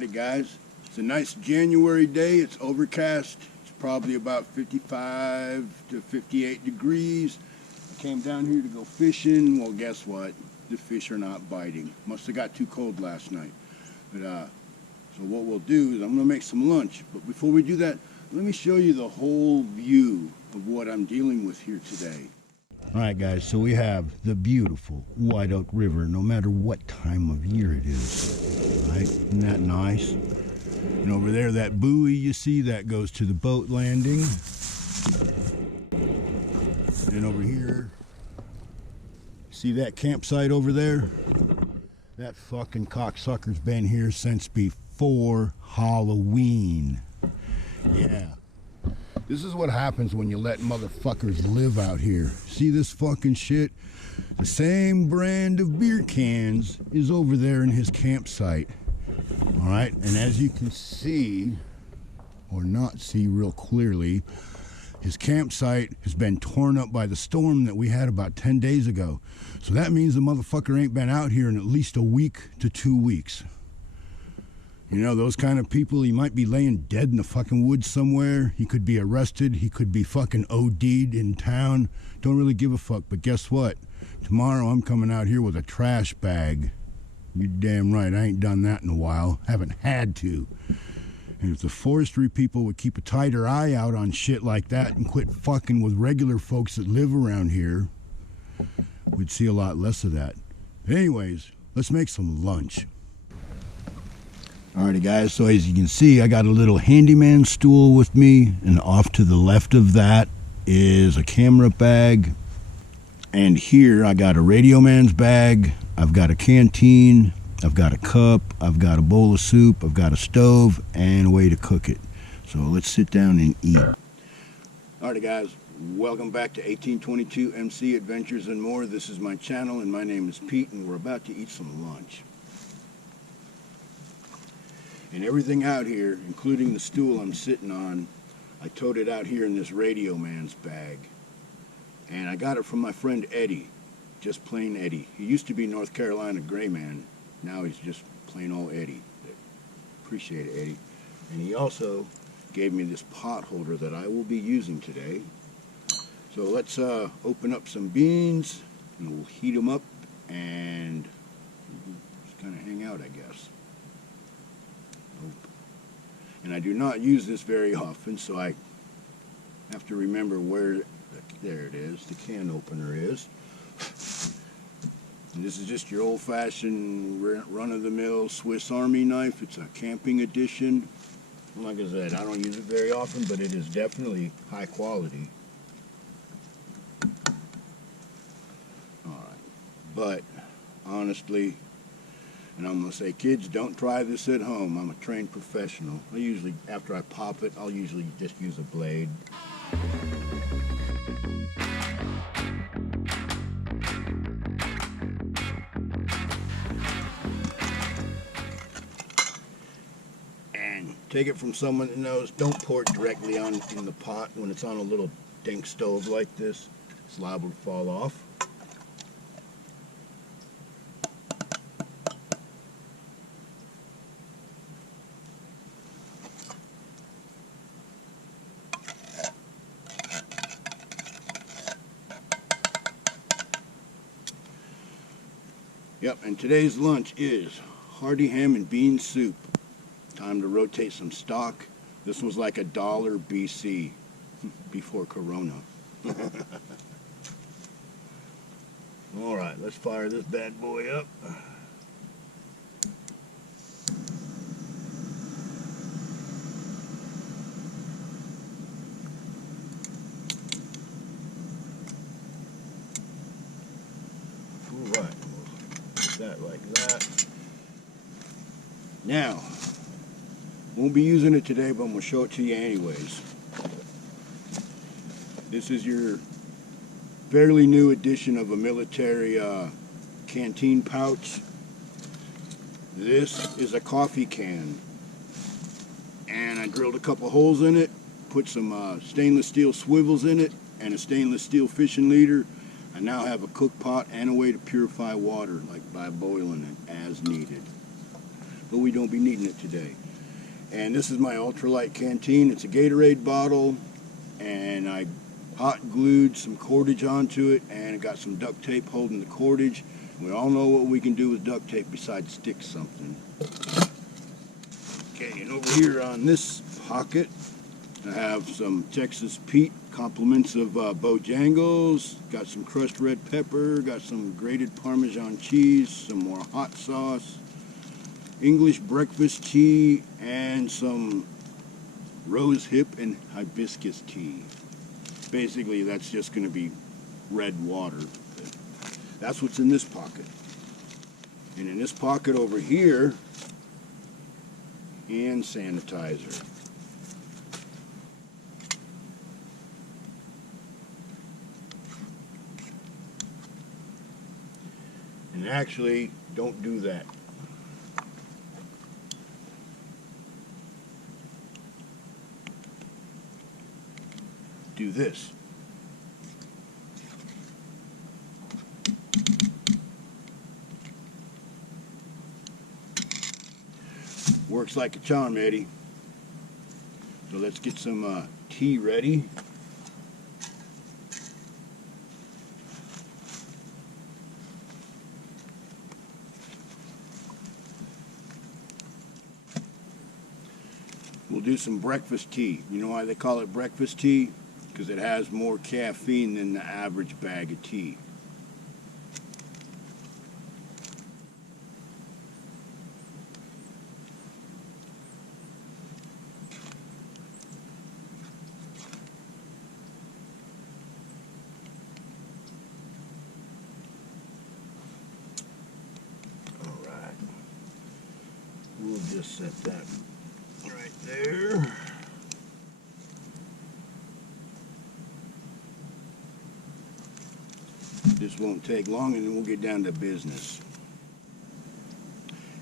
Alrighty guys, it's a nice January day. It's overcast. It's probably about 55 to 58 degrees. I came down here to go fishing. Well, guess what? The fish are not biting. Must have got too cold last night. But so what we'll do is I'm gonna make some lunch. But before we do that, let me show you the whole view of what I'm dealing with here today. Alright guys, so we have the beautiful White Oak River, no matter what time of year it is. Right? Isn't that nice? And over there, that buoy you see, that goes to the boat landing. And over here, see that campsite over there? That fucking cocksucker's been here since before Halloween. Yeah. This is what happens when you let motherfuckers live out here. See this fucking shit? The same brand of beer cans is over there in his campsite. Alright, and as you can see, or not see real clearly, his campsite has been torn up by the storm that we had about 10 days ago. So that means the motherfucker ain't been out here in at least a week to 2 weeks. You know, those kind of people, he might be laying dead in the fucking woods somewhere. He could be arrested. He could be fucking OD'd in town. Don't really give a fuck. But guess what? Tomorrow I'm coming out here with a trash bag. You're damn right. I ain't done that in a while. Haven't had to. And if the forestry people would keep a tighter eye out on shit like that and quit fucking with regular folks that live around here, we'd see a lot less of that. Anyways, let's make some lunch. Alrighty guys, so as you can see, I got a little handyman stool with me, and off to the left of that is a camera bag. And here I got a radio man's bag, I've got a canteen, I've got a cup, I've got a bowl of soup, I've got a stove, and a way to cook it. So let's sit down and eat. Alrighty guys, welcome back to 1822 MC Adventures and More. This is my channel and my name is Pete, and we're about to eat some lunch. And everything out here, including the stool I'm sitting on, I towed it out here in this radio man's bag. And I got it from my friend Eddie, just plain Eddie. He used to be North Carolina Gray Man. Now he's just plain old Eddie. Appreciate it, Eddie. And he also gave me this pot holder that I will be using today. So let's open up some beans and we'll heat them up and just kind of hang out, I guess. And I do not use this very often, so I have to remember where, there it is, the can opener is. And this is just your old-fashioned, run-of-the-mill Swiss Army knife. It's a camping edition. Like I said, I don't use it very often, but it is definitely high quality. Alright, but honestly, and I'm going to say, kids, don't try this at home. I'm a trained professional. I usually, after I pop it, I'll usually just use a blade. And take it from someone that knows, don't pour it directly in the pot when it's on a little dink stove like this. It's liable to fall off. Yep, and today's lunch is hearty ham and bean soup. Time to rotate some stock. This was like $1 BC, before Corona. Alright, let's fire this bad boy up. Alright. That like that. Now, won't be using it today, but I'm going to show it to you anyways. This is your fairly new edition of a military canteen pouch. This is a coffee can. And I drilled a couple holes in it, put some stainless steel swivels in it, and a stainless steel fishing leader. I now have a cook pot and a way to purify water, like by boiling it as needed. but we don't be needing it today. And this is my ultralight canteen. It's a Gatorade bottle, and I hot glued some cordage onto it, and it got some duct tape holding the cordage. We all know what we can do with duct tape besides stick something. Okay, and over here on this pocket, I have some Texas Pete, compliments of Bojangles, got some crushed red pepper, got some grated Parmesan cheese, some more hot sauce, English breakfast tea, and some rose hip and hibiscus tea. Basically, that's just going to be red water. That's what's in this pocket. And in this pocket over here, hand sanitizer. And actually, don't do that. Do this. Works like a charm, Eddie. So let's get some tea ready. We'll do some breakfast tea. You know why they call it breakfast tea? Because it has more caffeine than the average bag of tea. All right. We'll just set that right there. This won't take long, and then we'll get down to business.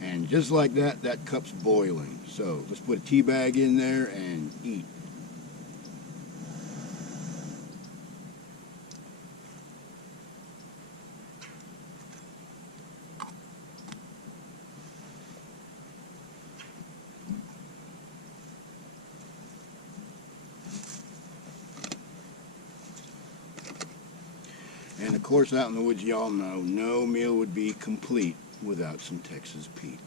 And just like that, that cup's boiling. So let's put a tea bag in there and eat. And of course, out in the woods, y'all know, no meal would be complete without some Texas Pete.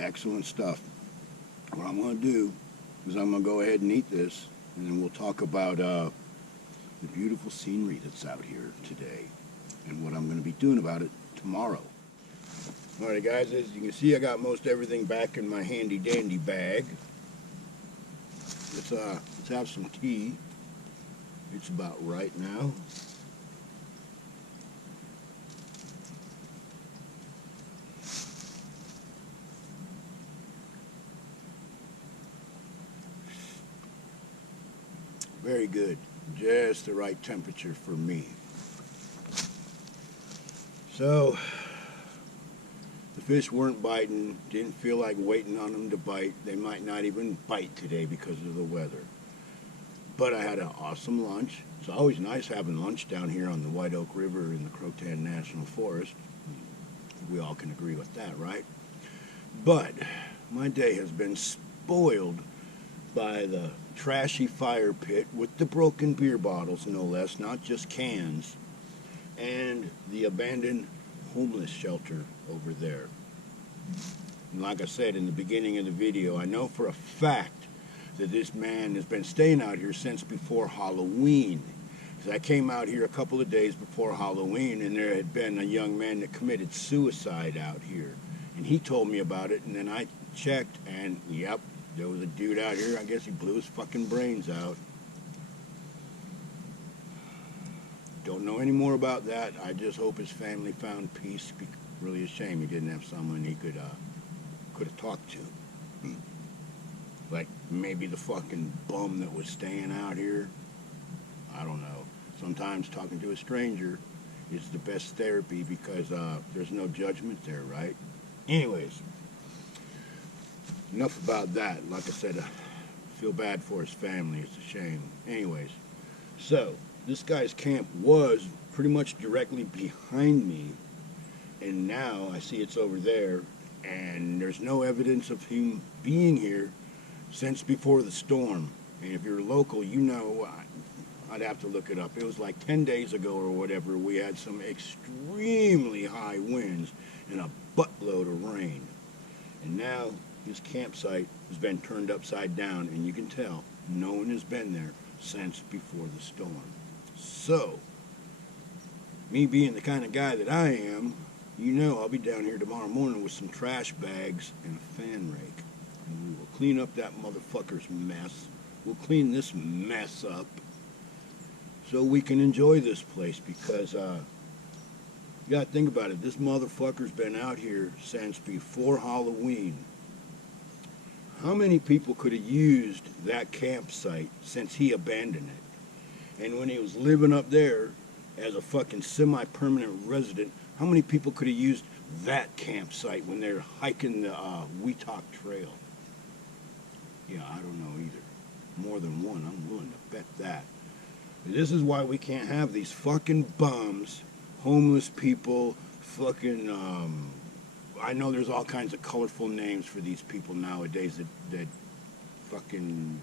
Excellent stuff. What I'm going to do is I'm going to go ahead and eat this, and then we'll talk about the beautiful scenery that's out here today and what I'm going to be doing about it tomorrow. Alright guys, as you can see, I got most everything back in my handy dandy bag. Let's have some tea. It's about right now. Very good. Just the right temperature for me. So, the fish weren't biting. Didn't feel like waiting on them to bite. They might not even bite today because of the weather. But I had an awesome lunch. It's always nice having lunch down here on the White Oak River in the Croatan National Forest. We all can agree with that, right? But my day has been spoiled by the trashy fire pit with the broken beer bottles, no less, not just cans, and the abandoned homeless shelter over there. And like I said in the beginning of the video, I know for a fact that this man has been staying out here since before Halloween. Because I came out here a couple of days before Halloween, and there had been a young man that committed suicide out here. And he told me about it, and then I checked, and yep, there was a dude out here. I guess he blew his fucking brains out. Don't know any more about that. I just hope his family found peace. Really a shame he didn't have someone he could have talked to. Like maybe the fucking bum that was staying out here. I don't know. Sometimes talking to a stranger is the best therapy because there's no judgment there, right? Anyways, enough about that. Like I said, I feel bad for his family. It's a shame. Anyways, so this guy's camp was pretty much directly behind me, and now I see it's over there, and there's no evidence of him being here since before the storm. And if you're local, you know, I'd have to look it up. It was like 10 days ago or whatever, we had some extremely high winds and a buttload of rain. And now his campsite has been turned upside down, and you can tell no one has been there since before the storm. So, me being the kind of guy that I am, you know I'll be down here tomorrow morning with some trash bags and a fan rake. And we will clean up that motherfucker's mess. We'll clean this mess up so we can enjoy this place, because you gotta think about it. This motherfucker's been out here since before Halloween. How many people could have used that campsite since he abandoned it? And when he was living up there as a fucking semi-permanent resident, how many people could have used that campsite when they're hiking the Weetalk Trail? Yeah, I don't know either. More than one, I'm willing to bet that. This is why we can't have these fucking bums, homeless people, fucking, I know there's all kinds of colorful names for these people nowadays that fucking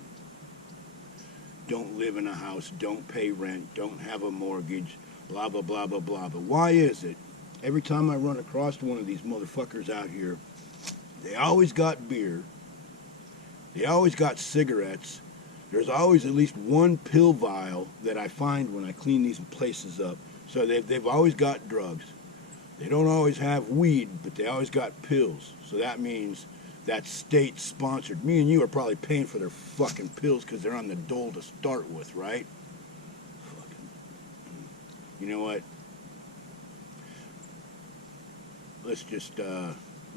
don't live in a house, don't pay rent, don't have a mortgage, blah, blah, blah, blah, blah. But why is it every time I run across one of these motherfuckers out here, they always got beer, they always got cigarettes, there's always at least one pill vial that I find when I clean these places up. So they've always got drugs. They don't always have weed, but they always got pills. So that means that state-sponsored. Me and you are probably paying for their fucking pills because they're on the dole to start with, right? Fucking. You know what? Let's just,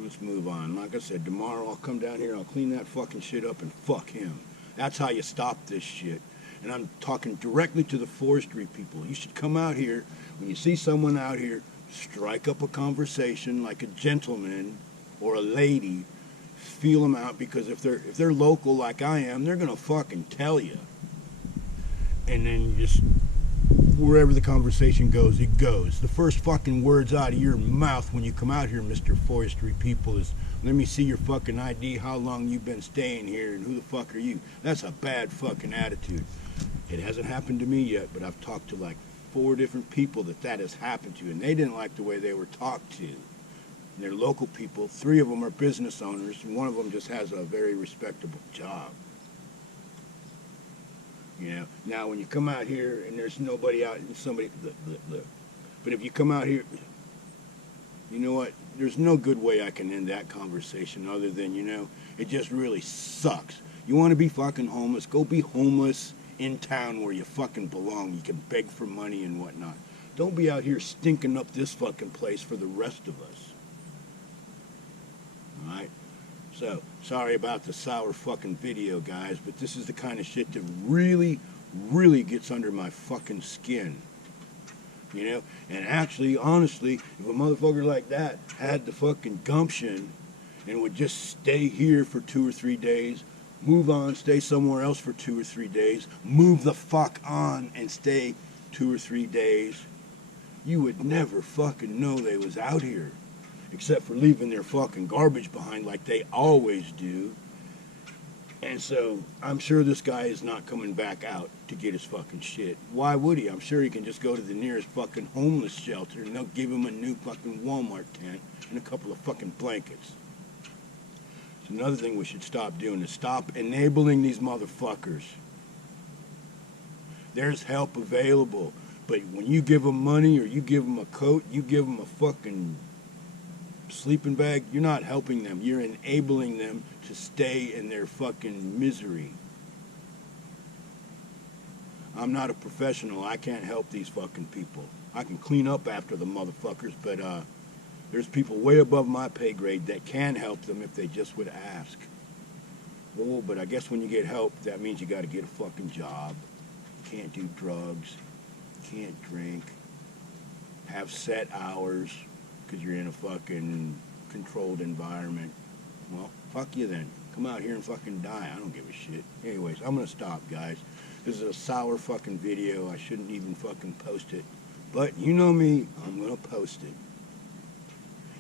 let's move on. Like I said, tomorrow I'll come down here, I'll clean that fucking shit up, and fuck him. That's how you stop this shit. And I'm talking directly to the forestry people. You should come out here. When you see someone out here, strike up a conversation like a gentleman or a lady. Feel them out, because if they're local like I am, they're gonna fucking tell you. And then just wherever the conversation goes, it goes. The first fucking words out of your mouth when you come out here, Mr. Forestry people, is, let me see your fucking ID, how long you've been staying here, and who the fuck are you? That's a bad fucking attitude. It hasn't happened to me yet, but I've talked to like 4 different people that has happened to, and they didn't like the way they were talked to. And they're local people. 3 of them are business owners, and 1 of them just has a very respectable job. You know, now when you come out here and there's nobody out, and somebody, look. But if you come out here, you know what? There's no good way I can end that conversation other than, you know, it just really sucks. You want to be fucking homeless? Go be homeless in town where you fucking belong. You can beg for money and whatnot. Don't be out here stinking up this fucking place for the rest of us. Alright? So, sorry about the sour fucking video, guys, but this is the kind of shit that really, really gets under my fucking skin. You know? And actually, honestly, if a motherfucker like that had the fucking gumption and would just stay here for 2 or 3 days, move on, stay somewhere else for 2 or 3 days, move the fuck on and stay 2 or 3 days, you would never fucking know they was out here. Except for leaving their fucking garbage behind like they always do. And so, I'm sure this guy is not coming back out to get his fucking shit. Why would he? I'm sure he can just go to the nearest fucking homeless shelter and they'll give him a new fucking Walmart tent and a couple of fucking blankets. So another thing we should stop doing is stop enabling these motherfuckers. There's help available. But when you give them money or you give them a coat, you give them a fucking sleeping bag, you're not helping them. You're enabling them to stay in their fucking misery. I'm not a professional. I can't help these fucking people. I can clean up after the motherfuckers, but there's people way above my pay grade that can help them if they just would ask. Oh, but I guess when you get help, that means you got to get a fucking job. Can't do drugs. Can't drink. have set hours because you're in a fucking controlled environment, well, fuck you then. Come out here and fucking die. I don't give a shit. Anyways, I'm gonna stop, guys. This is a sour fucking video. I shouldn't even fucking post it. But you know me, I'm gonna post it.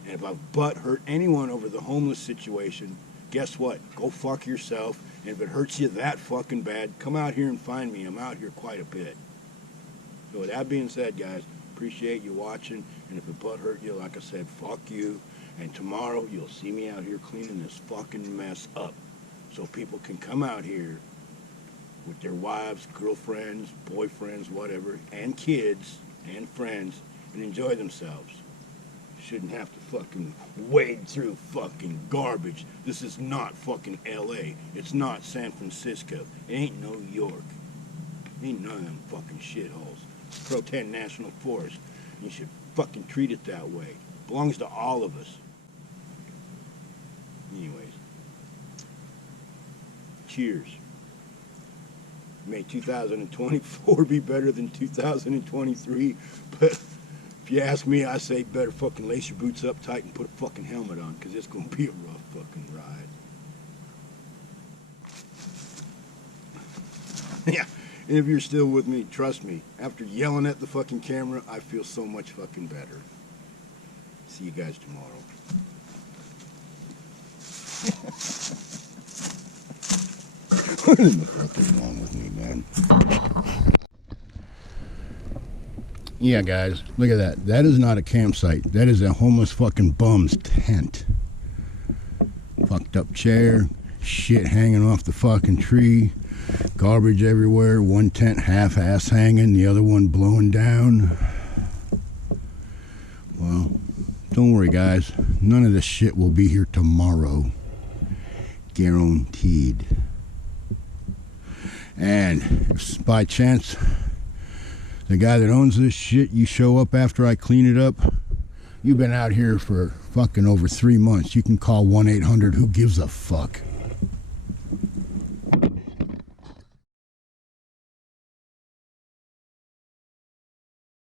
And if I've butt hurt anyone over the homeless situation, guess what? Go fuck yourself. And if it hurts you that fucking bad, come out here and find me. I'm out here quite a bit. So with that being said, guys, appreciate you watching. And if it butt hurt you, like I said, fuck you. And tomorrow you'll see me out here cleaning this fucking mess up. So people can come out here with their wives, girlfriends, boyfriends, whatever, and kids and friends and enjoy themselves. Shouldn't have to fucking wade through fucking garbage. This is not fucking LA. It's not San Francisco. It ain't New York. Ain't none of them fucking shitholes. It's Croatan National Forest. You should fucking treat it that way. Belongs to all of us. Anyways. Cheers. May 2024 be better than 2023, but if you ask me, I say better fucking lace your boots up tight and put a fucking helmet on, because it's going to be a rough fucking ride. Yeah, and if you're still with me, trust me, after yelling at the fucking camera, I feel so much fucking better. See you guys tomorrow. What in the fuck is wrong with me, man? Yeah, guys, look at that. That is not a campsite. That is a homeless fucking bum's tent. Fucked up chair, shit hanging off the fucking tree, garbage everywhere, one tent half-ass hanging, the other one blowing down. Well, don't worry, guys. None of this shit will be here tomorrow. Guaranteed. And if by chance the guy that owns this shit, you show up after I clean it up, you've been out here for fucking over 3 months. You can call 1-800 who gives a fuck.